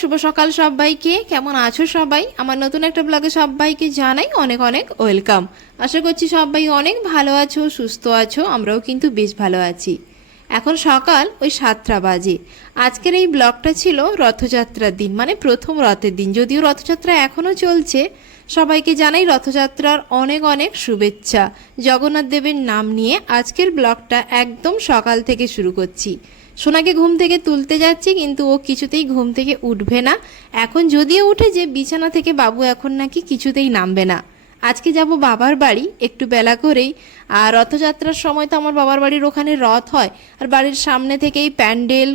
শুভ সকাল সবাইকে। কেমন আছো সবাই? আমার নতুন একটা ব্লগে সবাইকে জানাই অনেক অনেক ওয়েলকাম। আশা করছি সবাই অনেক ভালো আছো, সুস্থ আছো। আমরাও কিন্তু বেশ ভালো আছি। এখন সকাল ওই 7টা বাজে। আজকের এই ব্লগটা ছিল রথযাত্রার দিন, মানে প্রথম রথের দিন। যদিও রথযাত্রা এখনও চলছে, সবাইকে জানাই রথযাত্রার অনেক অনেক শুভেচ্ছা। জগন্নাথ দেবের নাম নিয়ে আজকের ব্লগটা একদম সকাল থেকে শুরু করছি। সোনাকে ঘুম থেকে তুলতে যাচ্ছি, কিন্তু ও কিছুতেই ঘুম থেকে উঠবে না। এখন যদিও উঠে যে বিছানা থেকে, বাবু এখন নাকি কিছুতেই নামবে না। আজকে যাব বাবার বাড়ি একটু বেলা করেই। আর রথযাত্রার সময় তো আমার বাবার বাড়ির ওখানে রথ হয়, আর বাড়ির সামনে থেকেই প্যান্ডেল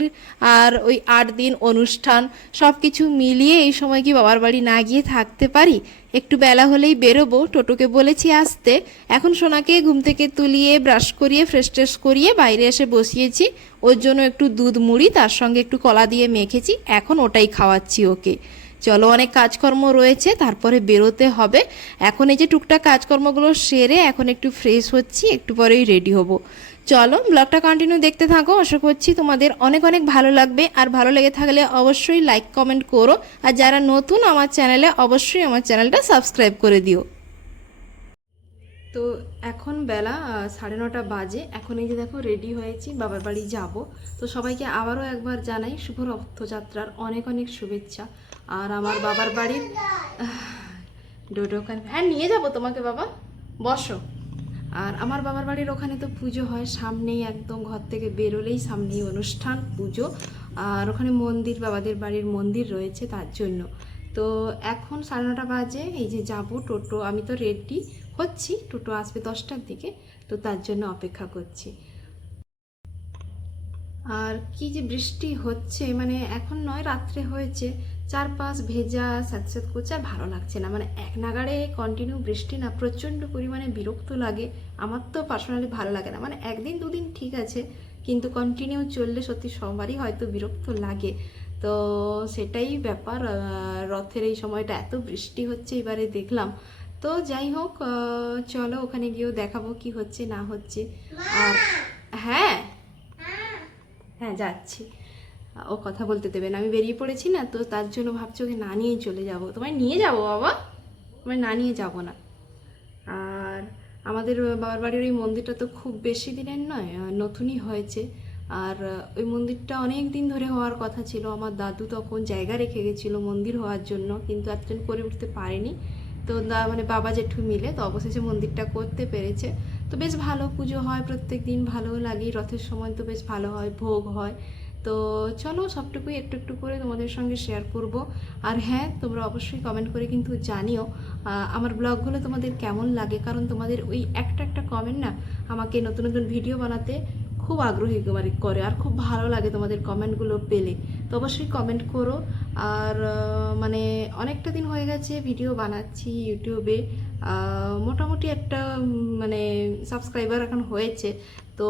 আর ওই 8 দিন অনুষ্ঠান সব কিছু মিলিয়ে এই সময় কি বাবার বাড়ি না গিয়ে থাকতে পারি? একটু বেলা হলেই বেরোবো, টোটোকে বলেছি আসতে। এখন সোনাকে ঘুম থেকে তুলিয়ে ব্রাশ করিয়ে ফ্রেশ ট্রেশ করিয়ে বাইরে এসে বসিয়েছি। ওর জন্য একটু দুধ মুড়ি তার সঙ্গে একটু কলা দিয়ে মেখেছি, এখন ওটাই খাওয়াচ্ছি ওকে। চলো, অনেক কাজকর্ম রয়েছে, তারপরে বেরোতে হবে। এখন এই যে টুকটাক কাজকর্মগুলো সেরে এখন একটু ফ্রেশ হচ্ছি, একটু পরেই রেডি হব। চলো, ব্লগটা কন্টিনিউ দেখতে থাকো। আশা করছি তোমাদের অনেক অনেক ভালো লাগবে। আর ভালো লেগে থাকলে অবশ্যই লাইক কমেন্ট করো, আর যারা নতুন আমার চ্যানেলে অবশ্যই আমার চ্যানেলটা সাবস্ক্রাইব করে দিও। তো এখন বেলা 9:30 বাজে। এখন এই যে দেখো রেডি হয়েছি, বাবার বাড়ি যাব। তো সবাইকে আবারও একবার জানাই শুভ রথযাত্রার অনেক অনেক শুভেচ্ছা। আর আমার বাবার বাড়ির ডোডো ওখানে, হ্যাঁ নিয়ে যাব তোমাকে বাবা, বসো। আর আমার বাবার বাড়ির ওখানে তো পুজো হয় সামনেই, একদম ঘর থেকে বেরোলেই সামনেই অনুষ্ঠান পুজো। আর ওখানে মন্দির, বাবাদের বাড়ির মন্দির রয়েছে, তার জন্য। তো এখন 9:30 বাজে, এই যে যাব টোটো, আমি তো রেডি হচ্ছি, টোটো আসবে 10টার দিকে, তো তার জন্য অপেক্ষা করছি। আর কি যে বৃষ্টি হচ্ছে, মানে এখন নয়, রাত্রে হয়েছে, চারপাশ ভেজা স্যাঁতস্যাঁত করছে, আর ভালো লাগছে না। মানে এক নাগাড়ে কন্টিনিউ বৃষ্টি না, প্রচণ্ড পরিমাণে বিরক্ত লাগে। আমার তো পার্সোনালি ভালো লাগে না। মানে একদিন দুদিন ঠিক আছে, কিন্তু কন্টিনিউ চললে সত্যি সবারই হয়তো বিরক্ত লাগে। তো সেটাই ব্যাপার। রথের এই সময়টা এত বৃষ্টি হচ্ছে এবারে দেখলাম। তো যাই হোক, চলো ওখানে গিয়েও দেখাবো কি হচ্ছে না হচ্ছে। আর হ্যাঁ হ্যাঁ যাচ্ছি। ও কথা বলতে দেবে না, আমি বেরিয়ে পড়েছি না, তো তার জন্য ভাবছি ওকে না নিয়েই চলে যাব। তোমায় নিয়ে যাব বাবা, তোমায় না নিয়ে যাব না। আর আমাদের বাবার বাড়ির ওই মন্দিরটা তো খুব বেশি দিনের নয়, নতুনই হয়েছে। আর ওই মন্দিরটা অনেক দিন ধরে হওয়ার কথা ছিল। আমার দাদু তখন জায়গা রেখে গেছিলো মন্দির হওয়ার জন্য, কিন্তু এতদিন করে উঠতে পারেনি। তো মানে বাবা জেঠু মিলে তো অবশেষে মন্দিরটা করতে পেরেছে। তো বেশ ভালো পুজো হয়, প্রত্যেক দিন ভালো লাগে। রথের সময় তো বেশ ভালো হয়, ভোগ হয়। তো চলো, সবটুকুই একটু একটু করে তোমাদের সঙ্গে শেয়ার করব। আর হ্যাঁ, তোমরা অবশ্যই কমেন্ট করে কিন্তু জানিও আমার ব্লগগুলো তোমাদের কেমন লাগে, কারণ তোমাদের ওই একটা একটা কমেন্ট না আমাকে নতুন নতুন ভিডিও বানাতে খুব আগ্রহী করে, আর খুব ভালো লাগে তোমাদের কমেন্টগুলো পেলে। তো অবশ্যই কমেন্ট করো। আর মানে অনেকটা দিন হয়ে গেছে ভিডিও বানাচ্ছি ইউটিউবে, মোটামুটি একটা মানে সাবস্ক্রাইবার এখন হয়েছে। তো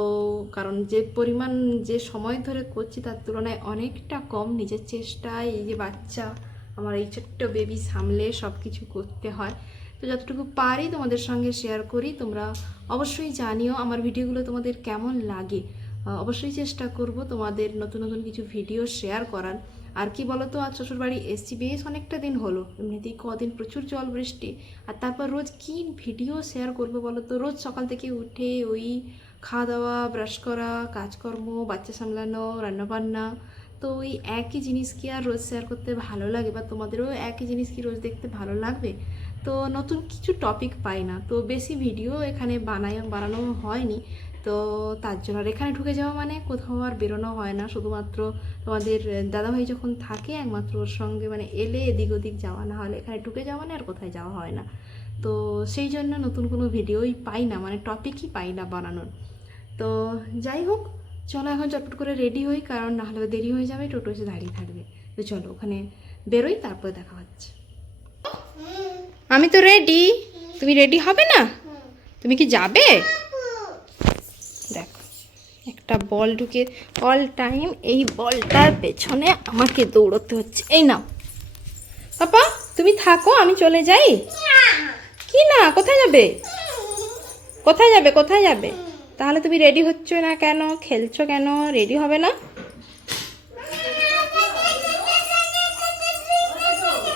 কারণ যে পরিমাণ যে সময় ধরে করছি তার তুলনায় অনেকটা কম। নিজের চেষ্টায় এই যে বাচ্চা, আমার এই ছোট্ট বেবি সামলে সব কিছু করতে হয়। তো যতটুকু পারি তোমাদের সঙ্গে শেয়ার করি। তোমরা অবশ্যই জানিও আমার ভিডিওগুলো তোমাদের কেমন লাগে। অবশ্যই চেষ্টা করব তোমাদের নতুন নতুন কিছু ভিডিও শেয়ার করার। আর কি বলো তো, আজ শ্বশুরবাড়ি এসছি বেশ অনেকটা দিন হলো, এমনিতেই কদিন প্রচুর জল বৃষ্টি। আর তারপর রোজ কি ভিডিও শেয়ার করবো বলো তো? রোজ সকাল থেকে উঠে ওই খাওয়া দাওয়া, ব্রাশ করা, কাজকর্ম, বাচ্চা সামলানো, রান্নাবান্না, তো ওই একই জিনিস কি আর রোজ শেয়ার করতে ভালো লাগে? বা তোমাদেরও একই জিনিস কি রোজ দেখতে ভালো লাগবে? তো নতুন কিছু টপিক পাই না, তো বেশি ভিডিও এখানে বানানো হয়নি। তো তার জন্য আর এখানে ঢুকে যাওয়া মানে কোথাও আর বেরোনো হয় না। শুধুমাত্র তোমাদের দাদাভাই যখন থাকে একমাত্র ওর সঙ্গে মানে এলে এদিক ওদিক যাওয়া, না হলে এখানে ঢুকে যাওয়া মানে আর কোথায় যাওয়া হয় না। তো সেই জন্য নতুন কোনো ভিডিওই পাই না, মানে টপিকই পাই না বানানোর। তো যাই হোক, চলো এখন চটপট করে রেডি হই, কারণ না হলে দেরি হয়ে যাবে, টোটো এসে দাঁড়িয়ে থাকবে। তো চলো ওখানে বেরোই, তারপরে দেখা হচ্ছে। আমি তো রেডি, তুমি রেডি হবে না? তুমি কি যাবে? দেখো, একটা বল ঢুকে অল টাইম এই বলটার পেছনে আমাকে দৌড়তে হচ্ছে। এই নাও পাপা, তুমি থাকো, আমি চলে যাই। কি না, কোথায় যাবে? কোথায় যাবে? কোথায় যাবে? তাহলে তুমি রেডি হচ্ছ না কেন? খেলছো কেন? রেডি হবে না?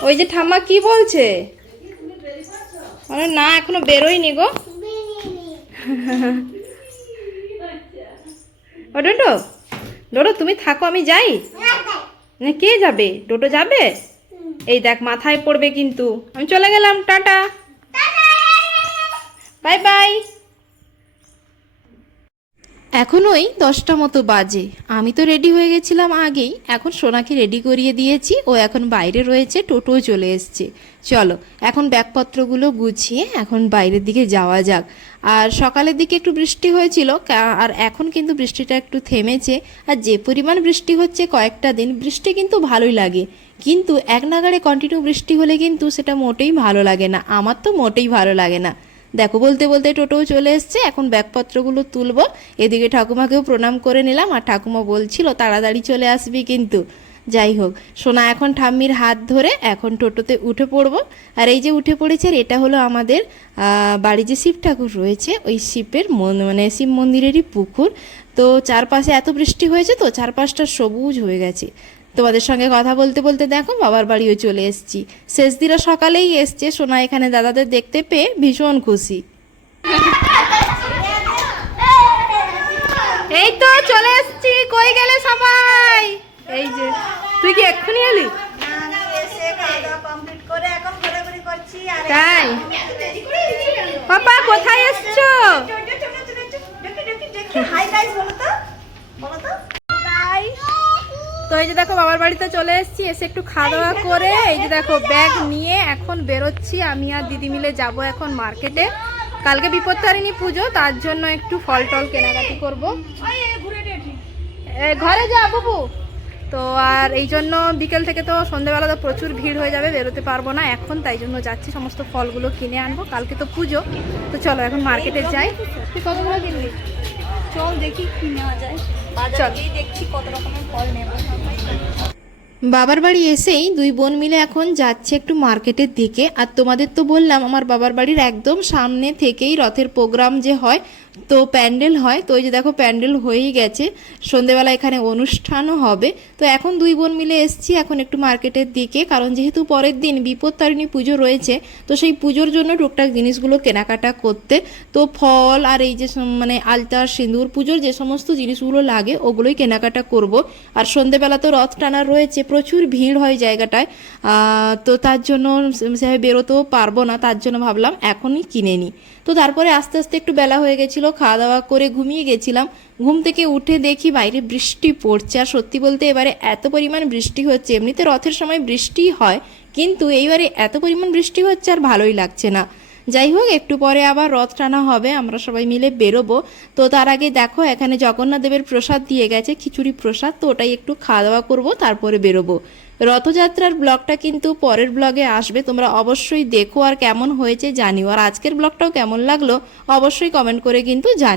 ওই যে ঠাম্মা কি বলছে? আরে না, এখনো বেরোয়নি গো। ও ডোডো, ডোডো তুমি থাকো, আমি যাই। না, কে যাবে? ডোডো যাবে? এই দেখ মাথায় পড়বে কিন্তু। আমি চলে গেলাম, টাটা, বাই বাই। এখন ওই 10টা মতো বাজে। আমি তো রেডি হয়ে গেছিলাম আগেই, এখন সোনাকে রেডি করিয়ে দিয়েছি, ও এখন বাইরে রয়েছে, টোটোও চলে এসছে। চলো এখন ব্যাগপত্রগুলো গুছিয়ে এখন বাইরের দিকে যাওয়া যাক। আর সকালের দিকে একটু বৃষ্টি হয়েছিল, আর এখন কিন্তু বৃষ্টিটা একটু থেমেছে। আর যে পরিমাণ বৃষ্টি হচ্ছে কয়েকটা দিন, বৃষ্টি কিন্তু ভালোই লাগে, কিন্তু এক নাগাড়ে কন্টিনিউ বৃষ্টি হলে কিন্তু সেটা মোটেই ভালো লাগে না, আমার তো মোটেই ভালো লাগে না। দেখো বলতে বলতে টোটোও চলে এসছে, এখন ব্যাগপত্রগুলো তুলবো। এদিকে ঠাকুমাকেও প্রণাম করে নিলাম, আর ঠাকুমা বলছিল তাড়াতাড়ি চলে আসবি কিন্তু। যাই হোক, সোনা এখন ঠাম্মির হাত ধরে এখন টোটোতে উঠে পড়বো। আর এই যে উঠে পড়েছে, আর এটা হলো আমাদের বাড়ি যে শিব ঠাকুর রয়েছে, ওই শিবের মানে শিব মন্দিরেরই পুকুর। তো চারপাশে এত বৃষ্টি হয়েছে, তো চারপাশটা সবুজ হয়ে গেছে। তোমাদের সঙ্গে কথা বলতে বলতে দেখো বাবার বাড়িও চলে এসেছি। শেষ দিনও সকালেই এসছে, সোনা এখানে দাদাদের দেখতে পেয়ে ভীষণ খুশি। এই তো চলে এসেছি, কই গেলে সবাই? এই যে তুই কি এক্ষুনি এলি? তাই পাপা কোথায় এসছো? তো এই যে দেখো বাবার বাড়িতে চলে এসেছি, এসে একটু খাওয়া দাওয়া করে এই যে দেখো ব্যাগ নিয়ে এখন বেরোচ্ছি। আমি আর দিদি মিলে যাব এখন মার্কেটে। কালকে বিপত্তারিণী পুজো, তার জন্য একটু ফল টল কেনাকাটি করবো। ঘরে যা বাবু। তো আর এই জন্য বিকেল থেকে তো সন্ধ্যেবেলা তো প্রচুর ভিড় হয়ে যাবে, বেরোতে পারবো না এখন, তাই জন্য যাচ্ছি সমস্ত ফলগুলো কিনে আনবো, কালকে তো পুজো। তো চলো এখন মার্কেটে যাই। তুই কতগুলো কিনবি? চল দেখি কি নেওয়া যায়, চল দেখছি কত রকমের ফল নেব। বাবার বাড়ি এসেই দুই বোন মিলে এখন যাচ্ছে একটু মার্কেটের দিকে। আর তোমাদের তো বললাম আমার বাবার বাড়ির একদম সামনে থেকেই রথের প্রোগ্রাম যে হয়, তো প্যান্ডেল হয়। তো ওই যে দেখো প্যান্ডেল হয়েই গেছে, সন্ধেবেলা এখানে অনুষ্ঠানও হবে। তো এখন দুই বোন মিলে এসছি এখন একটু মার্কেটের দিকে, কারণ যেহেতু পরের দিন বিপত্তারিণী পুজো রয়েছে, তো সেই পুজোর জন্য টুকটাক জিনিসগুলো কেনাকাটা করতে। তো ফল আর এই যে মানে আলতা সিঁদুর, পুজোর যে সমস্ত জিনিসগুলো লাগে ওগুলোই কেনাকাটা করব। আর সন্ধেবেলা তো রথ টানা রয়েছে, প্রচুর ভিড় হয় জায়গাটায়, তো তার জন্য সেভাবে বেরোতেও পারবো না, তার জন্য ভাবলাম এখনই কিনে নিই। তো তারপরে আস্তে আস্তে একটু বেলা হয়ে গেছিলো, খাওয়া দাওয়া করে ঘুমিয়ে গেছিলাম। ঘুম থেকে উঠে দেখি বাইরে বৃষ্টি পড়ছে, আর সত্যি বলতে এবারে এত পরিমাণ বৃষ্টি হচ্ছে, এমনিতে রথের সময় বৃষ্টি হয়, কিন্তু এইবারে এত পরিমাণ বৃষ্টি হচ্ছে আর ভালোই লাগছে না। যাই হোক, একটু পরে আবার রথ টানা হবে, আমরা সবাই মিলে বেরোবো। তো তার আগে দেখো এখানে জগন্নাথ দেবের প্রসাদ দিয়ে গেছে, খিচুড়ি প্রসাদ, তো ওটাই একটু খাওয়া দাওয়া করবো, তারপরে বেরোবো। রথযাত্রার ব্লগটা কিন্তু পরের ব্লগে আসবে, তোমরা অবশ্যই দেখো আর কেমন হয়েছে জানিও। আর আজকের ব্লগটাও কেমন লাগলো অবশ্যই কমেন্ট করে কিন্তু জানিও।